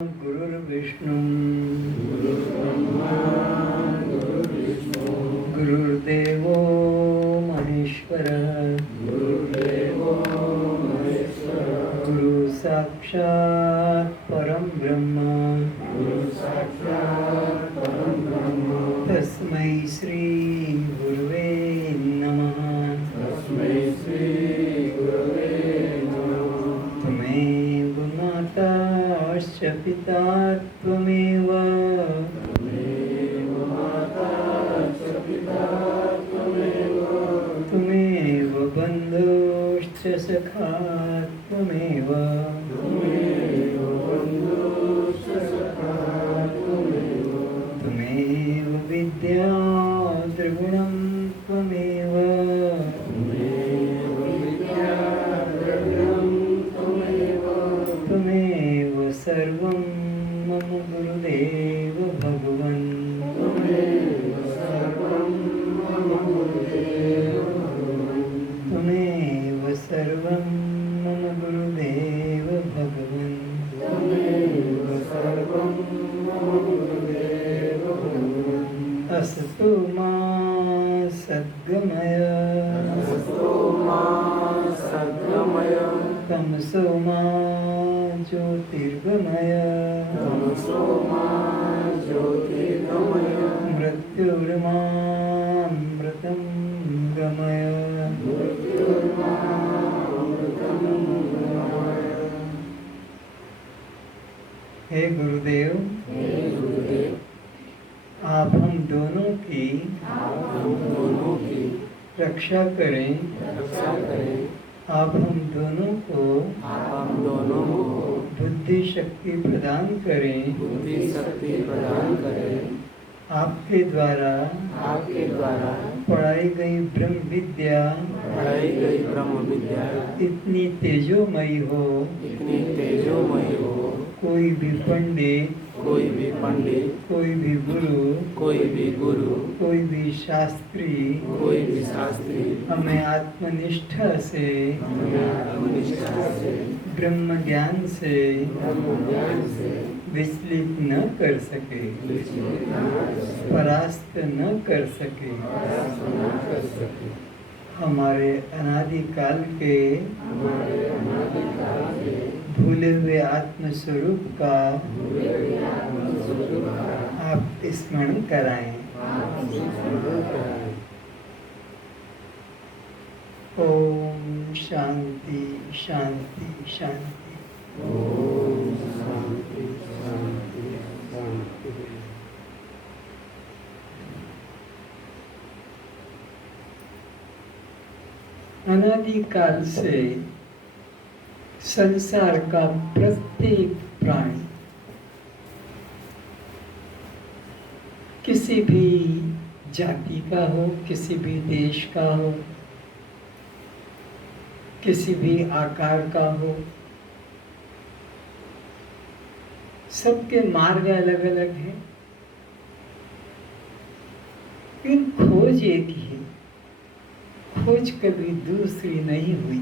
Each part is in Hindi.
गुरुर्विष्णु गुरुर्देवो महेश्वरः गुरु साक्षात् परं ब्रह्म तस्मै श्री गुरुवे नमः। त्वमेव माता च पिता त्वमेव त्वमेव बन्धुश्च सखा त्वमेव त्वमेव विद्या त्रिगुणं त्वमेव त्वमेव सर्वं मम गुरुदेव भगवन् त्वमेव सर्वं मम गुरुदेव भगवन् असतो मा सद्गमय तमसो मा ज्योतिर्गमय मृत्युर्मामृतं गमय। हे गुरुदेव, आप हम दोनों की रक्षा करें। आप हम दोनों को बुद्धि शक्ति प्रदान करें। आपके द्वारा पढ़ाई गई ब्रह्म विद्या इतनी तेजोमयी हो, कोई भी पंडित, कोई भी गुरु, कोई भी शास्त्री हमें आत्मनिष्ठा से ब्रह्म ज्ञान से विचलित न कर सके, परास्त न कर सके। हमारे अनादिकाल के भूले हुए आत्मस्वरूप का आप स्मरण कराएं। ओम शांति शांति शांति। अनादिकाल से संसार का प्रत्येक प्राणी किसी भी जाति का हो, किसी भी देश का हो, किसी भी आकार का हो, सबके मार्ग अलग अलग हैं, लेकिन खोज एक ही है। खोज कभी दूसरी नहीं हुई।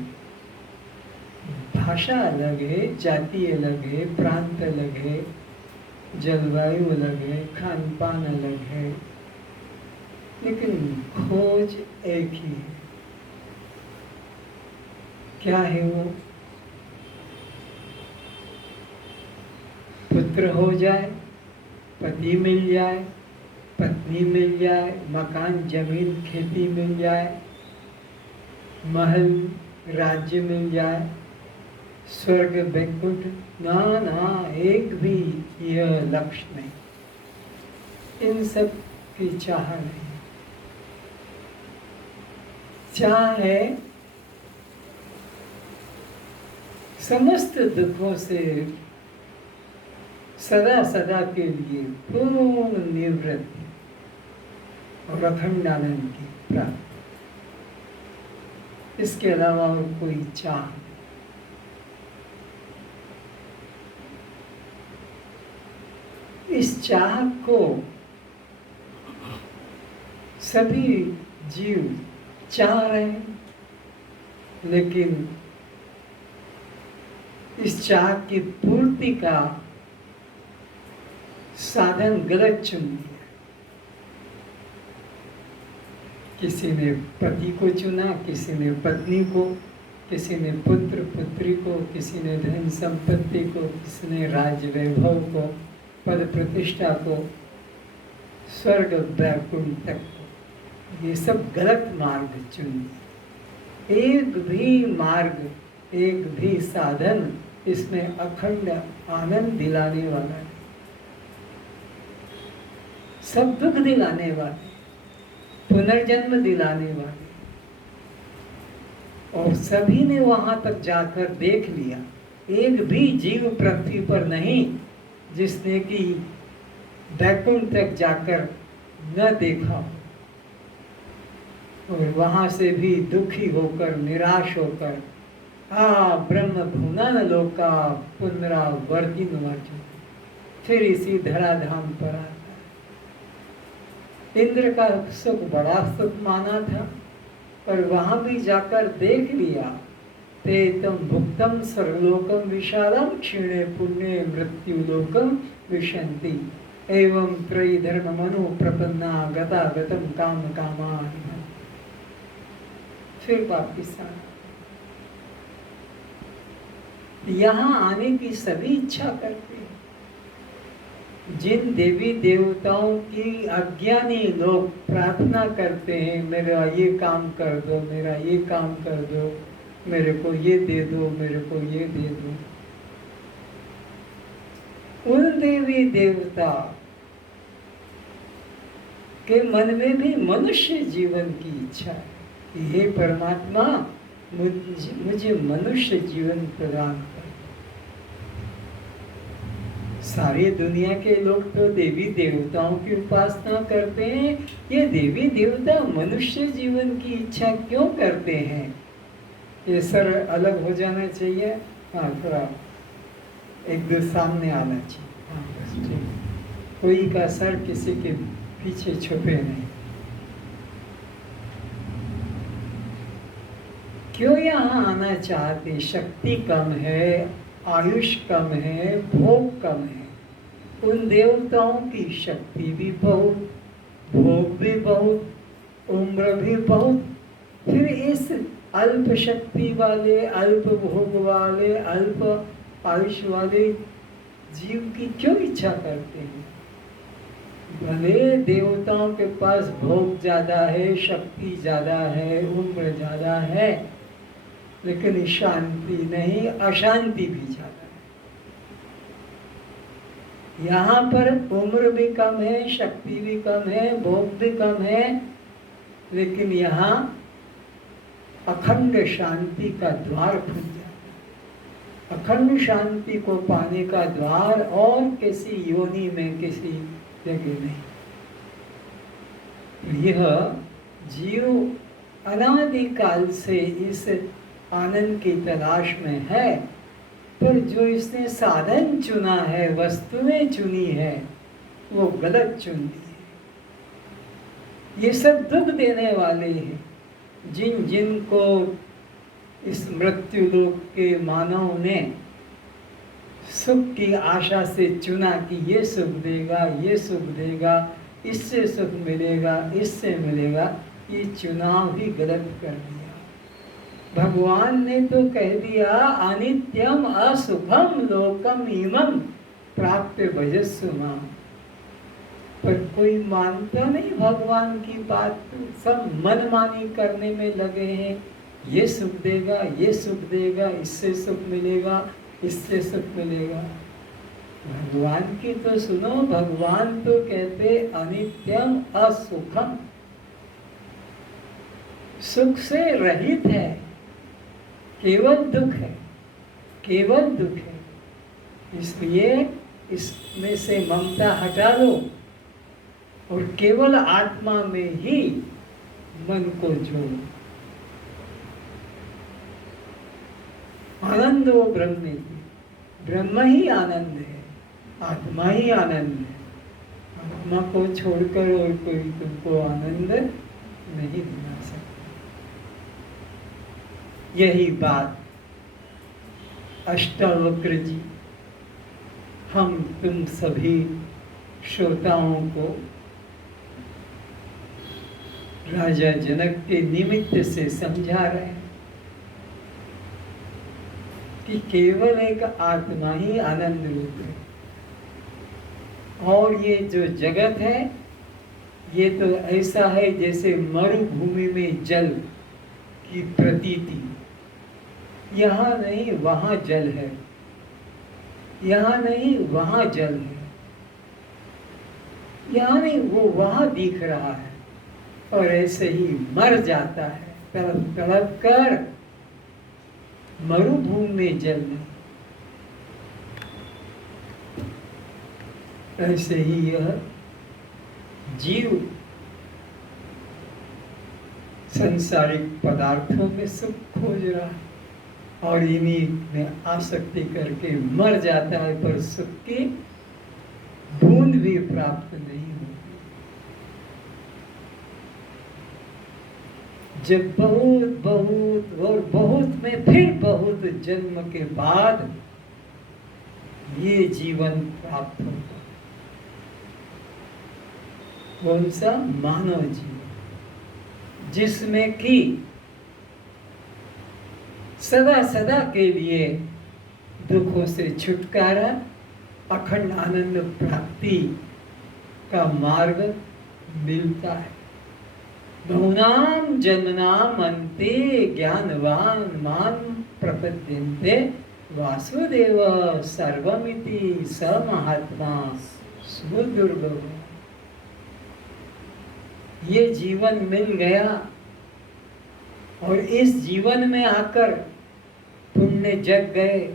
भाषा अलग है, जाति अलग है, प्रांत अलग है, जलवायु अलग है, खान पान अलग है, लेकिन खोज एक ही है। क्या है वो? पुत्र हो जाए, पति मिल जाए, पत्नी मिल जाए, मकान जमीन खेती मिल जाए, महल राज्य मिल जाए, स्वर्ग वैकुंठ, ना एक भी यह लक्ष्य नहीं। इन सब की चाह नहीं। चाह है समस्त दुखों से सदा सदा के लिए पूर्ण निवृत्ति और अखंड आनंद की प्राप्ति। इसके अलावा और कोई चाह नहीं। इस चाह को सभी जीव चाह रहे हैं, लेकिन इस चाह की पूर्ति का साधन गलत चुन लिया। किसी ने पति को चुना, किसी ने पत्नी को, किसी ने पुत्र पुत्री को, किसी ने धन संपत्ति को, किसी ने राज वैभव को, पद प्रतिष्ठा को, स्वर्ग वैकुंठ तक को। ये सब गलत मार्ग चुन लिया। एक भी मार्ग, एक भी साधन इसमें अखंड आनंद दिलाने वाला है, सब दुख दिलाने वाले, पुनर्जन्म दिलाने वाले। और सभी ने वहां तक जाकर देख लिया। एक भी जीव पृथ्वी पर नहीं जिसने कि वैकुंठ तक जाकर न देखा, और वहां से भी दुखी होकर, निराश होकर ब्रह्म भुवन लोका पुनरावर्तिन वर्जन, फिर इसी धराधाम पर आता है। इंद्र का सुख बड़ा सुख माना था, पर वहां भी जाकर देख लिया। ते तम भुक्तम सर्वलोकम विशालम क्षीणे पुण्य मृत्यु लोकम विशंति एवं त्रयी धर्म मनो प्रपन्ना गता गतम काम कामा। फिर वापिस आना। यहाँ आने की सभी इच्छा करते हैं। जिन देवी देवताओं की अज्ञानी लोग प्रार्थना करते हैं, मेरा ये काम कर दो, मेरा ये काम कर दो, मेरे को ये दे दो, मेरे को ये दे दो, उन देवी देवता के मन में भी मनुष्य जीवन की इच्छा है कि हे परमात्मा, मुझे मनुष्य जीवन प्रदान कर। सारी दुनिया के लोग तो देवी देवताओं की उपासना करते हैं, ये देवी देवता मनुष्य जीवन की इच्छा क्यों करते हैं? ये सर अलग हो जाना चाहिए। हाँ, थोड़ा एक दो सामने आना चाहिए। हाँ, बस ठीक। कोई का सर किसी के पीछे छुपे नहीं। क्यों यहाँ आना चाहते? शक्ति कम है, आयुष कम है, भोग कम है। उन देवताओं की शक्ति भी बहुत, भोग भी बहुत, उम्र भी बहुत। फिर इस अल्प शक्ति वाले, अल्प भोग वाले, अल्प आयुष वाले जीव की क्यों इच्छा करते हैं? भले देवताओं के पास भोग ज्यादा है, शक्ति ज्यादा है, उम्र ज्यादा है, लेकिन शांति नहीं, अशांति भी ज्यादा है। यहाँ पर उम्र भी कम है, शक्ति भी कम है, भोग भी कम है, लेकिन यहाँ अखंड शांति का द्वार खुल जाता है। अखंड शांति को पाने का द्वार और किसी योनि में, किसी जगह नहीं। यह जीव अनादिकाल से इस आनंद की तलाश में है, पर जो इसने साधन चुना है, वस्तुएं चुनी है, वो गलत चुन ली है। ये सब दुख देने वाले हैं। जिन जिन को इस मृत्यु लोक के मानव ने सुख की आशा से चुना कि ये सुख देगा, ये सुख देगा, इससे सुख मिलेगा, इससे मिलेगा, ये चुनाव भी गलत कर दिया। भगवान ने तो कह दिया, अनित्यम असुखम लोकम इमं प्राप्य भजस्सु मां। पर कोई मानता नहीं भगवान की बात। सब मनमानी करने में लगे हैं। ये सुख देगा, ये सुख देगा, इससे सुख मिलेगा, इससे सुख मिलेगा। भगवान की तो सुनो। भगवान तो कहते अनित्यम असुखम, सुख से रहित है, केवल दुख है, केवल दुख है। इसलिए इसमें से ममता हटा लो और केवल आत्मा में ही मन को जोड़ो। आनंद वो ब्रह्म में, ब्रह्म ही आनंद है, आत्मा ही आनंद है। आत्मा को छोड़कर और कोई तुमको आनंद नहीं दिला सकता। यही बात अष्टावक्र जी, हम तुम सभी श्रोताओं को राजा जनक के निमित्त से समझा रहे हैं कि केवल एक आत्मा ही आनंद रूप है, और ये जो जगत है ये तो ऐसा है जैसे मरुभूमि में जल की प्रतीति। यहाँ नहीं वहाँ जल है, यहाँ नहीं वहाँ जल है, यहाँ नहीं वो वहाँ दिख रहा है, और ऐसे ही मर जाता है तड़प तड़प कर मरुभूमि में जल नहीं। ऐसे ही यह जीव संसारिक पदार्थों में सुख खोज रहा है और इन्हीं में आसक्ति करके मर जाता है, पर सुख की बूंद भी प्राप्त नहीं होती। जब बहुत बहुत और बहुत में फिर बहुत जन्म के बाद ये जीवन प्राप्त होता, कौन सा? मानव जीवन, जिसमें कि सदा सदा के लिए दुखों से छुटकारा, अखंड आनंद प्राप्ति का मार्ग मिलता है। बहुनाम जन्मनाम अन्ते ज्ञानवान मान प्रपद्यन्ते वासुदेव सर्वमिति स महात्मा सुदुर्गम। ये जीवन मिल गया और इस जीवन में आकर पुण्य जग गए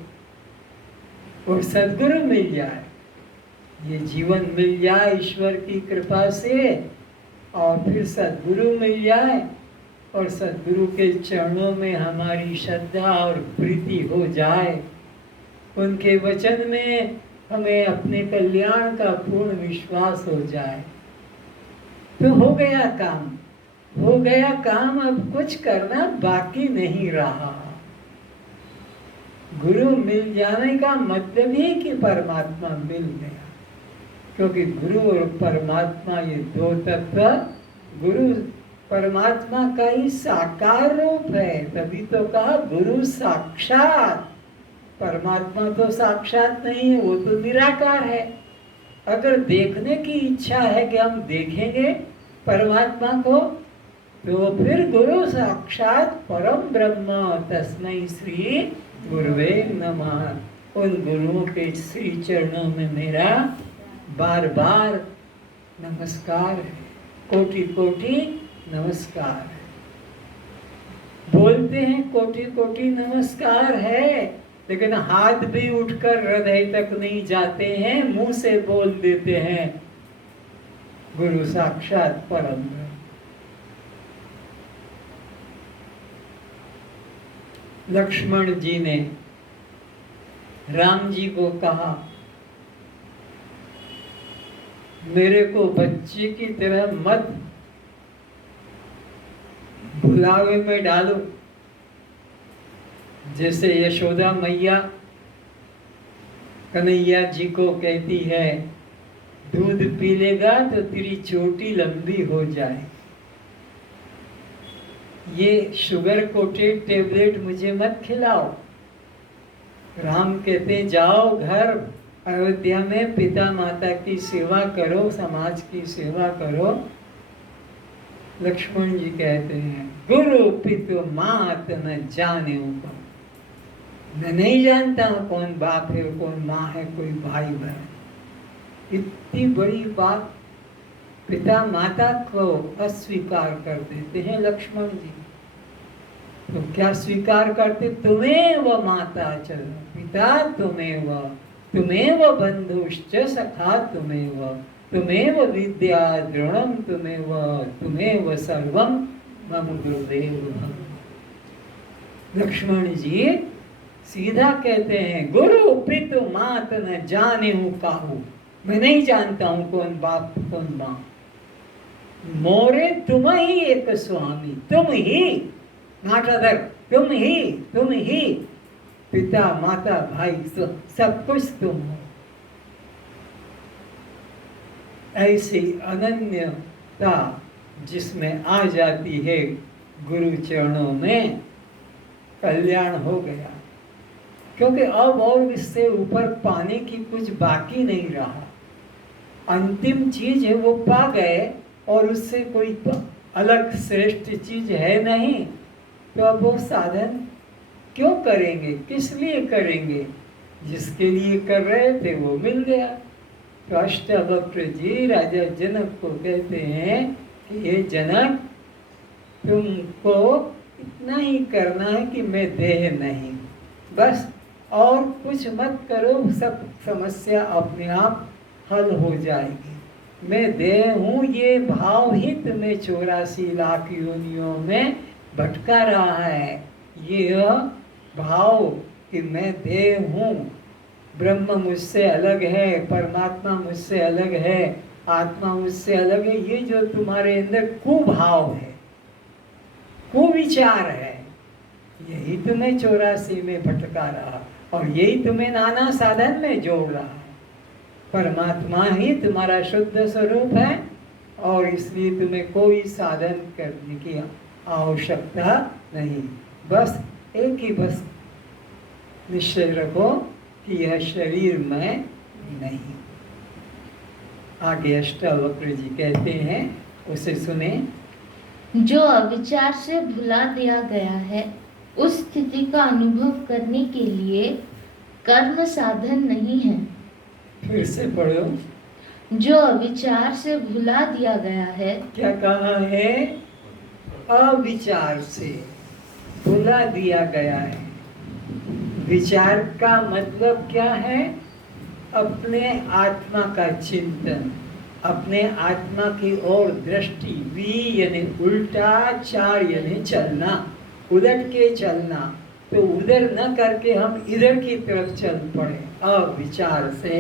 और सद्गुरु मिल जाए, ये जीवन मिल जाए ईश्वर की कृपा से, और फिर सद्गुरु मिल जाए और सद्गुरु के चरणों में हमारी श्रद्धा और प्रीति हो जाए, उनके वचन में हमें अपने कल्याण का पूर्ण विश्वास हो जाए, तो हो गया काम, हो गया काम। अब कुछ करना बाकी नहीं रहा। गुरु मिल जाने का मतलब ही कि परमात्मा मिल गया, क्योंकि गुरु और परमात्मा ये दो तत्व, गुरु परमात्मा का ही साकार रूप है, तभी तो कहा गुरु साक्षात। परमात्मा तो साक्षात नहीं है, वो तो निराकार है। अगर देखने की इच्छा है कि हम देखेंगे परमात्मा को, तो फिर गुरु साक्षात परम ब्रह्म तस्मै श्री गुरुवे नमः। उन गुरुओं के श्री चरणों में मेरा बार बार नमस्कार है, कोटि कोटि नमस्कार है। बोलते हैं कोटि कोटि नमस्कार है, लेकिन हाथ भी उठकर हृदय तक नहीं जाते हैं, मुंह से बोल देते हैं गुरु साक्षात परम। लक्ष्मण जी ने राम जी को कहा, मेरे को बच्चे की तरह मत भुलावे में डालो। जैसे यशोदा मैया कन्हैया जी को कहती है, दूध पी लेगा तो तेरी चोटी लंबी हो जाए। ये शुगर कोटेड टेबलेट मुझे मत खिलाओ। राम कहते जाओ घर अयोध्या में पिता माता की सेवा करो, समाज की सेवा करो। लक्ष्मण जी कहते हैं, गुरु पितु मात न जाने ऊपर, मैं नहीं जानता हूँ कौन बाप है, कौन माँ है, कोई भाई बहन। इतनी बड़ी बात पिता माता को अस्वीकार कर देते हैं लक्ष्मण जी। तो क्या स्वीकार करते? तुम्हें व माता च पिता तुम्हें व बंधुश्च सखा तुम्हें व विद्या द्रोणम तुम्हें व सर्वम मम गुरुदेव। लक्ष्मण जी सीधा कहते हैं, गुरु पितु मात न जाने हूँ काहू, मैं नहीं जानता हूँ कौन बाप कौन माँ। मोरे तुम ही एक स्वामी, तुम ही नॉट अदर, तुम ही पिता माता भाई सब कुछ तुम हो। ऐसी अनन्यता जिसमें आ जाती है गुरु चरणों में, कल्याण हो गया। क्योंकि अब और इससे ऊपर पाने की कुछ बाकी नहीं रहा। अंतिम चीज है वो पा गए और उससे कोई अलग श्रेष्ठ चीज है नहीं। तो अब वो साधन क्यों करेंगे, किस लिए करेंगे? जिसके लिए कर रहे थे वो मिल गया। तो अष्टावक्र जी राजा जनक को कहते हैं कि ये जनक, तुमको इतना ही करना है कि मैं देह नहीं, बस और कुछ मत करो, सब समस्या अपने आप हल हो जाएगी। मैं देह हूँ, ये भाव ही तुम्हें 84 लाख योनियों में भटका रहा है। ये भाव कि मैं देह हूँ, ब्रह्म मुझसे अलग है, परमात्मा मुझसे अलग है, आत्मा मुझसे अलग है, ये जो तुम्हारे अंदर कुभाव है, कुविचार है, यही तुम्हें 84 में भटका रहा और यही तुम्हें नाना साधन में जोड़ रहा है। परमात्मा ही तुम्हारा शुद्ध स्वरूप है और इसलिए तुम्हें कोई साधन करने की आवश्यकता नहीं। बस एक ही बस निश्चय रखो कि यह शरीर में नहीं। आगे अष्टावक्र जी कहते हैं, उसे सुने। जो अविचार से भुला दिया गया है, उस स्थिति का अनुभव करने के लिए कर्म साधन नहीं है। फिर से पढ़ो। जो अविचार से भुला दिया गया है। क्या कहा है? अविचार से भुला दिया गया है। विचार का मतलब क्या है? अपने आत्मा का चिंतन, अपने आत्मा की ओर दृष्टि। वी यानी उल्टा, चार यानी चलना, उलट के चलना। तो उधर न करके हम इधर की तरफ चल पड़े। अविचार से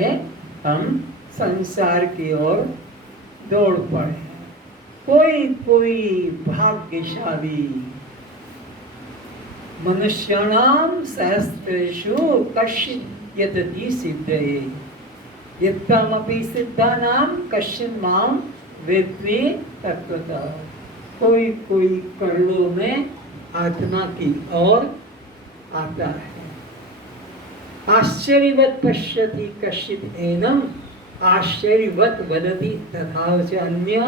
हम संसार की ओर दौड़ पड़े। कोई कोई भाग्यशाली मनुष्याणाम सहस्रेषु कश्चित् यतति सिद्धये यत्तमपि सिद्धानां कश्चित् मां वेत्ति तत्वतः। कोई कोई करोड़ों में आत्मा की ओर आता है। आश्चर्यवत् पश्यति कश्चित् एनम् आश्चर्यवत् वदति तथा च अन्यः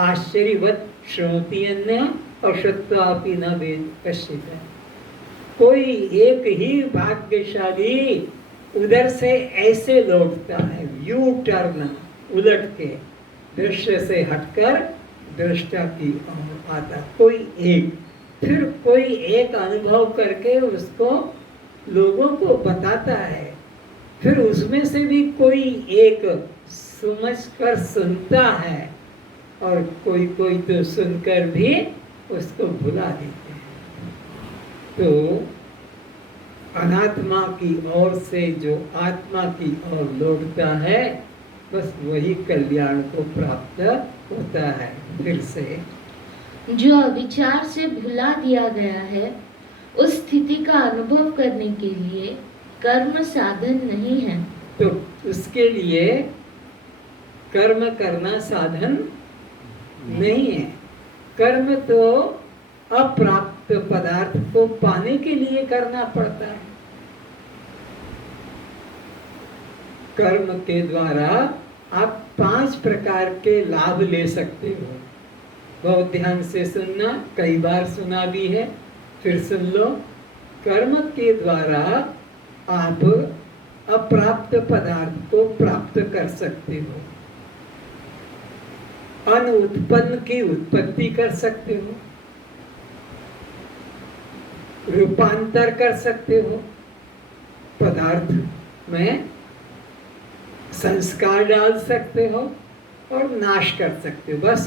आश्चर्यवत् श्रोति अन्यः अश्रुत्वापि न वेद कश्चित्। कोई एक ही भाग्यशाली उधर से ऐसे लौटता है, यू टर्न, उलट के, दृश्य से हटकर दृष्टा की ओर आता। कोई एक, फिर कोई एक अनुभव करके उसको लोगों को बताता है, फिर उसमें से भी कोई एक समझकर सुनता है और कोई कोई तो सुनकर भी उसको भुला देते हैं। तो अनात्मा की ओर से जो आत्मा की ओर लौटता है, बस वही कल्याण को प्राप्त होता है। फिर से, जो अविचार से भुला दिया गया है, उस स्थिति का अनुभव करने के लिए कर्म साधन नहीं है। तो उसके लिए कर्म करना साधन नहीं है। कर्म तो अप्राप्त पदार्थ को पाने के लिए करना पड़ता है। कर्म के द्वारा आप 5 प्रकार के लाभ ले सकते हो। बहुत ध्यान से सुनना, कई बार सुना भी है, फिर सुन लो। कर्म के द्वारा आप अप्राप्त पदार्थ को प्राप्त कर सकते हो। अनुत्पन्न की उत्पत्ति कर सकते हो, रूपांतर कर सकते हो, पदार्थ में संस्कार डाल सकते हो और नाश कर सकते हो। बस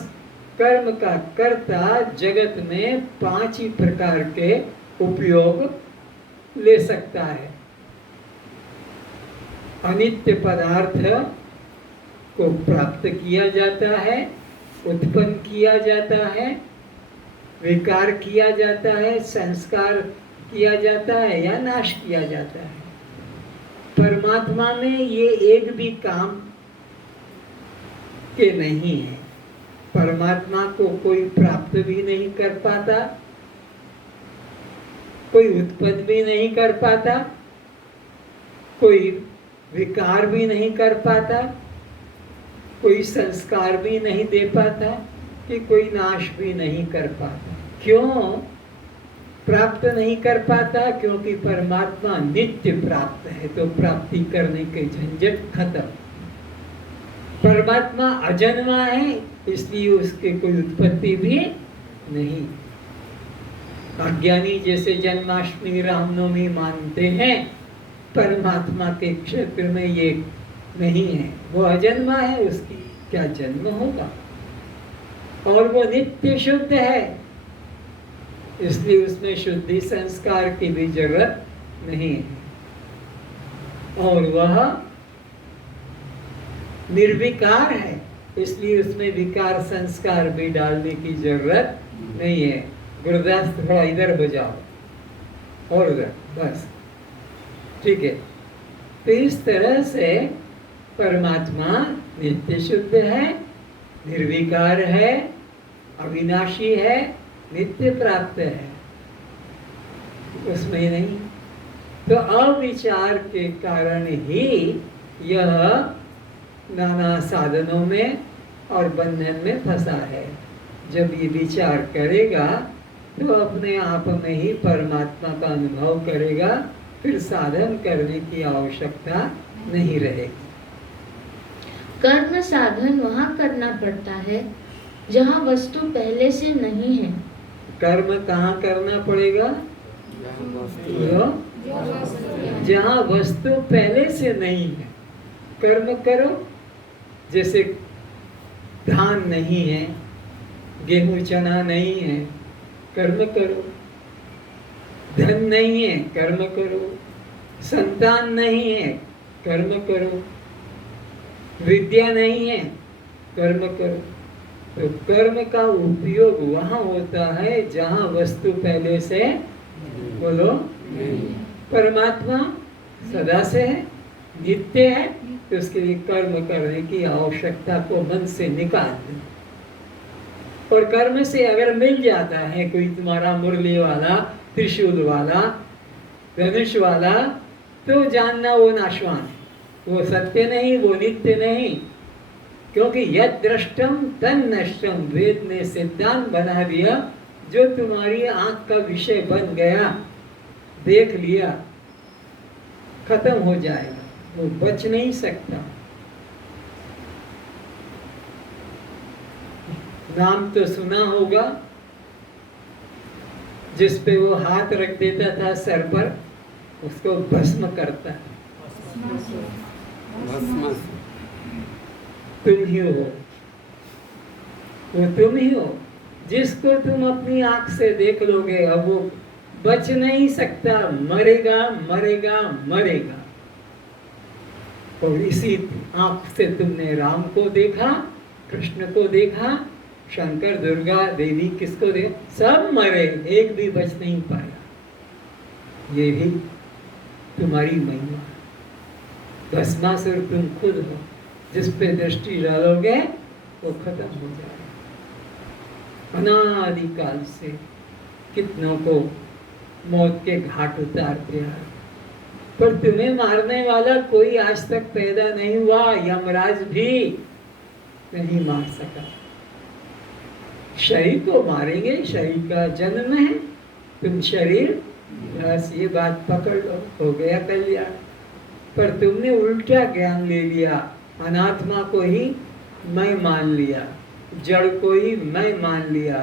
कर्म का कर्ता जगत में 5 ही प्रकार के उपयोग ले सकता है। अनित्य पदार्थ को प्राप्त किया जाता है, उत्पन्न किया जाता है, विकार किया जाता है, संस्कार किया जाता है या नाश किया जाता है। परमात्मा में ये एक भी काम के नहीं है। परमात्मा को कोई प्राप्त भी नहीं कर पाता, कोई उत्पन्न भी नहीं कर पाता, कोई विकार भी नहीं कर पाता, कोई संस्कार भी नहीं दे पाता, कि कोई नाश भी नहीं कर पाता। क्यों प्राप्त नहीं कर पाता? क्योंकि परमात्मा नित्य प्राप्त है, तो प्राप्ति करने के झंझट खत्म। परमात्मा अजन्मा है, इसलिए उसके कोई उत्पत्ति भी नहीं। अज्ञानी जैसे जन्माष्टमी रामनवमी मानते हैं, परमात्मा के क्षेत्र में ये नहीं है। वो अजन्मा है, उसकी क्या जन्म होगा? और वो नित्य शुद्ध है, इसलिए उसमें शुद्धि संस्कार की भी जरूरत नहीं है। और वह निर्विकार है, इसलिए उसमें विकार संस्कार भी डालने की जरूरत नहीं है। गुरुदास थोड़ा इधर बजाओ और उधर, बस ठीक है। तो इस तरह से परमात्मा नित्य शुद्ध है, निर्विकार है, अविनाशी है, नित्य प्राप्त है, उसमें नहीं। तो अविचार के कारण ही यह नाना साधनों में और बंधन में फंसा है। जब ये विचार करेगा तो अपने आप में ही परमात्मा का अनुभव करेगा, फिर साधन करने की आवश्यकता नहीं रहेगी। कर्म साधन वहाँ करना पड़ता है जहाँ वस्तु पहले से नहीं है। कर्म कहाँ करना पड़ेगा? जहाँ वस्तु पहले से नहीं है, कर्म करो। जैसे धान नहीं है, गेहूं चना नहीं है, कर्म करो। धन नहीं है, कर्म करो। संतान नहीं है, कर्म करो। विद्या नहीं है, कर्म करो। तो कर्म का उपयोग वहां होता है जहां वस्तु पहले से, बोलो, परमात्मा सदा से है, नित्य है, तो उसके लिए कर्म करने की आवश्यकता को मन से निकाल दो। और कर्म से अगर मिल जाता है कोई तुम्हारा मुरली वाला, त्रिशूल वाला, धनुष वाला, तो जानना वो नाशवान है, वो सत्य नहीं, वो नित्य नहीं। क्योंकि यद दृष्टम तन नष्टम, वेद ने सिद्धांत बना दिया, जो तुम्हारी आंख का विषय बन गया, देख लिया, खत्म हो जाएगा, वो बच नहीं सकता। नाम तो सुना होगा, जिस पे वो हाथ रख देता था सर पर, उसको भस्म करता है। तुम ही हो, वो तुम ही हो, जिसको तुम अपनी आंख से देख लोगे, अब वो बच नहीं सकता, मरेगा मरेगा मरेगा। और इसी आंख से तुमने राम को देखा, कृष्ण को देखा, शंकर, दुर्गा, देवी, किसको देखा, सब मरे, एक भी बच नहीं पाया। ये ही तुम्हारी महिमा। भस्मासुर तुम खुद हो, जिस पे दृष्टि डालोगे वो खत्म हो जाएगा। अनादिकाल से कितनों को मौत के घाट उतारते हैं, पर तुम्हें मारने वाला कोई आज तक पैदा नहीं हुआ, यमराज भी नहीं मार सका। शरीर को मारेंगे, शरीर का जन्म है, तुम शरीर, बस ये बात पकड़ लो, हो गया कल्याण। पर तुमने उल्टा ज्ञान ले लिया, अनात्मा को ही मैं मान लिया, जड़ को ही मैं मान लिया,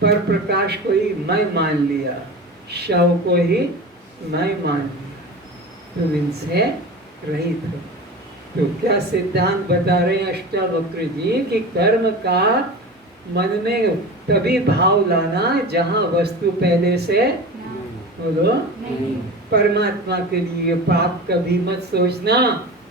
पर प्रकाश को ही मैं मान लिया, शव को ही मैं मान लिया। तुम इनसे रहित हो। तो क्या सिद्धांत बता रहे हैं अष्टावक्र जी कि कर्म का मन में तभी भाव लाना जहां वस्तु पहले से, बोलो, परमात्मा के लिए पाप कभी मत सोचना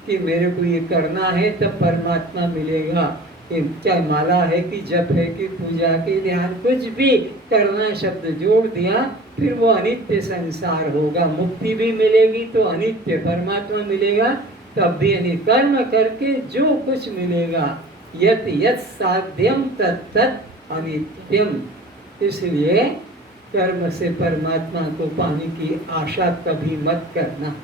कि मेरे को ये करना है तब परमात्मा मिलेगा। कि चाहे माला है कि जप है कि पूजा की ध्यान, कुछ भी करना, शब्द जोड़ दिया, फिर वो अनित्य संसार होगा। मुक्ति भी मिलेगी तो अनित्य, परमात्मा मिलेगा तब भी अनित्य। कर्म करके जो कुछ मिलेगा यत यत साध्यम तत् अनित्यम। इसलिए कर्म से परमात्मा को पाने की आशा कभी मत करना।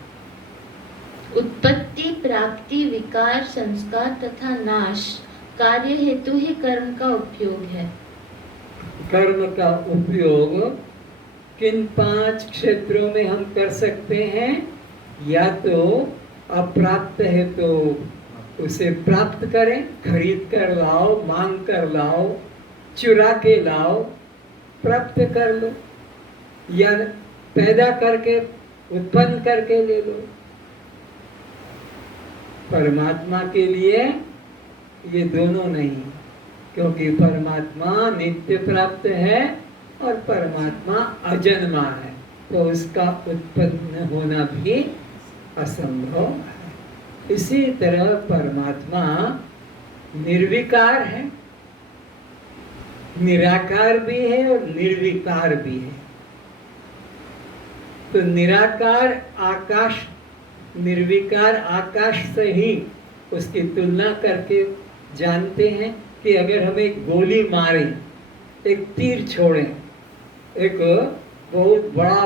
उत्पत्ति, प्राप्ति, विकार, संस्कार तथा नाश कार्य हेतु ही कर्म का उपयोग है। कर्म का उपयोग किन 5 क्षेत्रों में हम कर सकते हैं? या तो अप्राप्त है तो उसे प्राप्त करें, खरीद कर लाओ, मांग कर लाओ, चुरा के लाओ, प्राप्त कर लो, या पैदा करके उत्पन्न करके ले लो। परमात्मा के लिए ये दोनों नहीं, क्योंकि परमात्मा नित्य प्राप्त है और परमात्मा अजन्मा है, तो उसका उत्पन्न होना भी असंभव है। इसी तरह परमात्मा निर्विकार है, निराकार भी है और निर्विकार भी है। तो निराकार आकाश, निर्विकार आकाश से ही उसकी तुलना करके जानते हैं कि अगर हम एक गोली मारें, एक तीर छोड़ें, एक बहुत बड़ा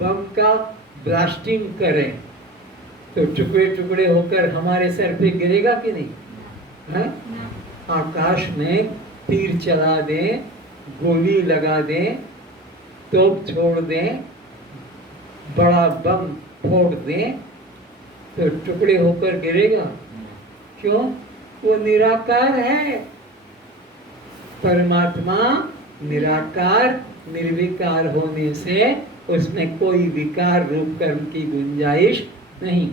बम का ब्लास्टिंग करें, तो टुकड़े टुकड़े होकर हमारे सर पे गिरेगा कि नहीं? है? आकाश में तीर चला दें, गोली लगा दें, तोप छोड़ दें, बड़ा बम फोड़ दें, तो टुकड़े होकर गिरेगा। क्यों? वो निराकार है। परमात्मा निराकार निर्विकार होने से उसमें कोई विकार रूप कर्म की गुंजाइश नहीं।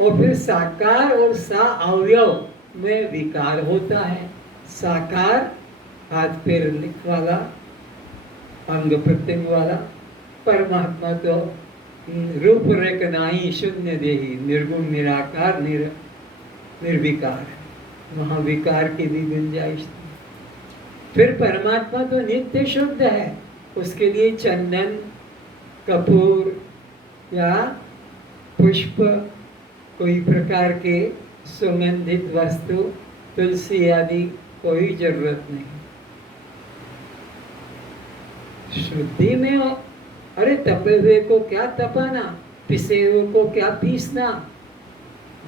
और फिर साकार और सा अवयव में विकार होता है। साकार हाथ पैर वाला, अंग प्रत्यंग वाला, परमात्मा तो रूप रेख नाही शून्य देही, निर्गुण निराकार निर्विकार है, वहाँ विकार की भी गुंजाइश नहीं। फिर परमात्मा तो नित्य शुद्ध है, उसके लिए चंदन, कपूर या पुष्प, कोई प्रकार के सुगंधित वस्तु, तुलसी आदि कोई जरूरत नहीं। शुद्धि में अरे तपे हुए को क्या तपाना, पिसे हुए को क्या पीसना,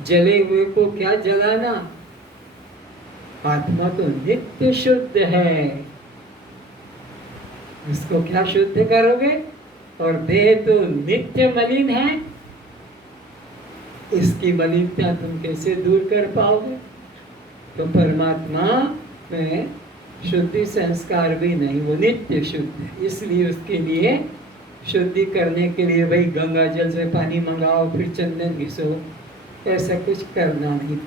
जले हुए को क्या जलाना। आत्मा तो नित्य शुद्ध है, उसको क्या शुद्ध करोगे? और देह तो नित्य मलिन है, इसकी मलिनता तुम कैसे दूर कर पाओगे? तो परमात्मा में शुद्धि संस्कार भी नहीं, वो नित्य शुद्ध है। इसलिए उसके लिए शुद्धि करने के लिए भाई गंगा जल से पानी मंगाओ, फिर चंदन घिसो, ऐसा कुछ करना नहीं।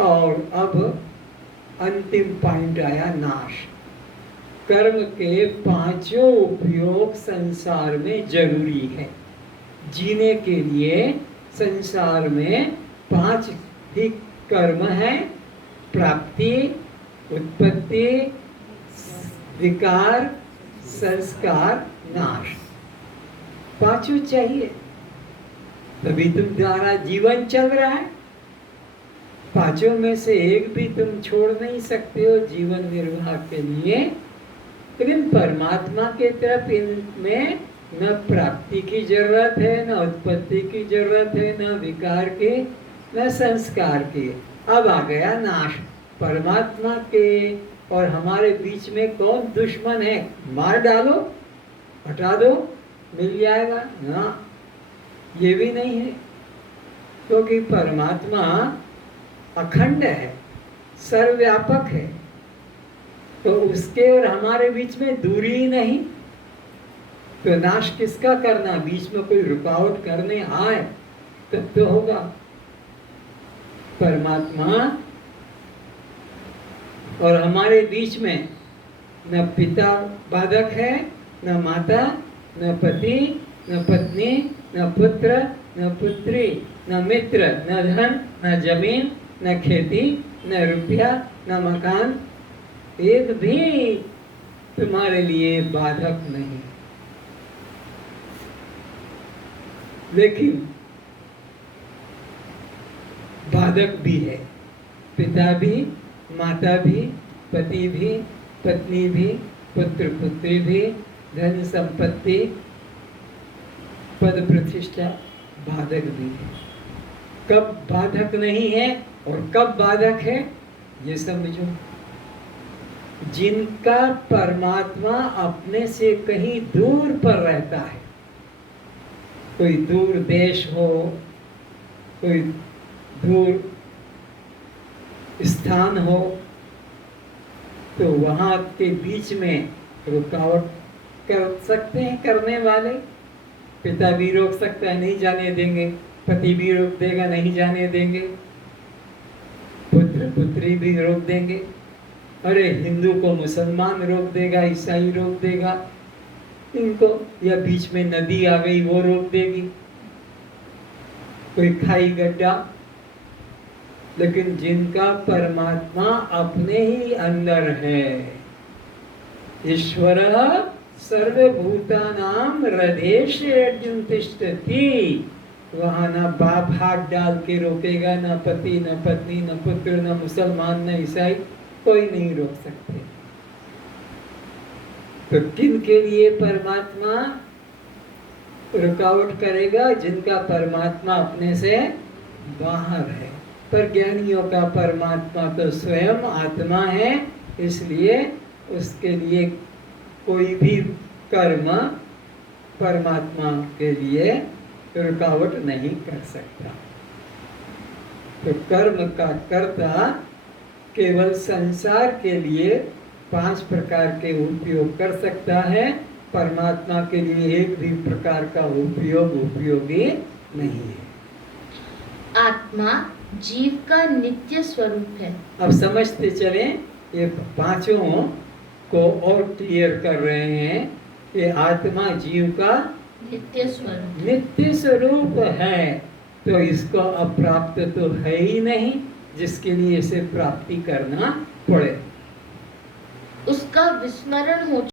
और अब अंतिम पॉइंट आया, नाश। कर्म के 5 उपयोग संसार में जरूरी है। जीने के लिए संसार में 5 ही कर्म है: प्राप्ति, उत्पत्ति, विकार, संस्कार, नाश। 5 चाहिए, तभी तुम्हारा जीवन चल रहा है। 5 में से एक भी तुम छोड़ नहीं सकते हो जीवन निर्वाह के लिए। लेकिन परमात्मा के तरफ इनमें न प्राप्ति की जरूरत है, न उत्पत्ति की जरूरत है, न विकार की, न संस्कार की। अब आ गया नाश। परमात्मा के और हमारे बीच में कौन दुश्मन है? मार डालो, हटा दो, मिल जाएगा ना, ये भी नहीं है। क्योंकि परमात्मा अखंड है, सर्वव्यापक है, तो उसके और हमारे बीच में दूरी ही नहीं। तो नाश किसका करना? बीच में कोई रुकावट करने आए तब तो होगा। परमात्मा और हमारे बीच में न पिता बाधक है, न माता, न पति, न पत्नी, न पुत्र, न पुत्री, न मित्र, न धन, न जमीन, न खेती, न रुपया, न मकान, एक भी तुम्हारे लिए बाधक नहीं। लेकिन बाधक भी है। पिता भी, माता भी, पति भी, पत्नी भी, पुत्र पुत्री भी, धन संपत्ति, पद प्रतिष्ठा बाधक भी है। कब बाधक नहीं है और कब बाधक है ये समझो। जिनका परमात्मा अपने से कहीं दूर पर रहता है, कोई दूर देश हो, कोई दूर स्थान हो, तो वहां के बीच में रुकावट कर सकते हैं करने वाले। पिता भी रोक सकता है, नहीं जाने देंगे। पति भी रोक देगा, नहीं जाने देंगे। पुत्र पुत्री भी रोक देंगे। अरे हिंदू को मुसलमान रोक देगा, ईसाई रोक देगा इनको, या बीच में नदी आ गई वो रोक देगी, कोई खाई गड्ढा। लेकिन जिनका परमात्मा अपने ही अंदर है, ईश्वर सर्वभूतानां हृदयेषु अर्जुन तिष्ठति, वहां ना बाप हाथ डाल के रोकेगा, ना पति, न पत्नी, न पुत्र, न मुसलमान, न ईसाई, कोई नहीं रोक सकते। तो किन के लिए परमात्मा रुकावट करेगा? जिनका परमात्मा अपने से बाहर है। पर ज्ञानियों का परमात्मा तो स्वयं आत्मा है, इसलिए उसके लिए कोई भी कर्म परमात्मा के लिए रुकावट नहीं कर सकता। तो कर्म का कर्ता केवल संसार के लिए 5 प्रकार के उपयोग कर सकता है, परमात्मा के लिए एक भी प्रकार का उपयोग उपयोगी नहीं है। आत्मा जीव का नित्य स्वरूप है। अब समझते चलें, ये पांचों को और क्लियर कर रहे हैं कि आत्मा जीव का नित्य स्वरूप है। तो इसको अप्राप्त तो है ही नहीं, जिसके लिए इसे प्राप्ति करना पड़े। उसका विस्मरण हो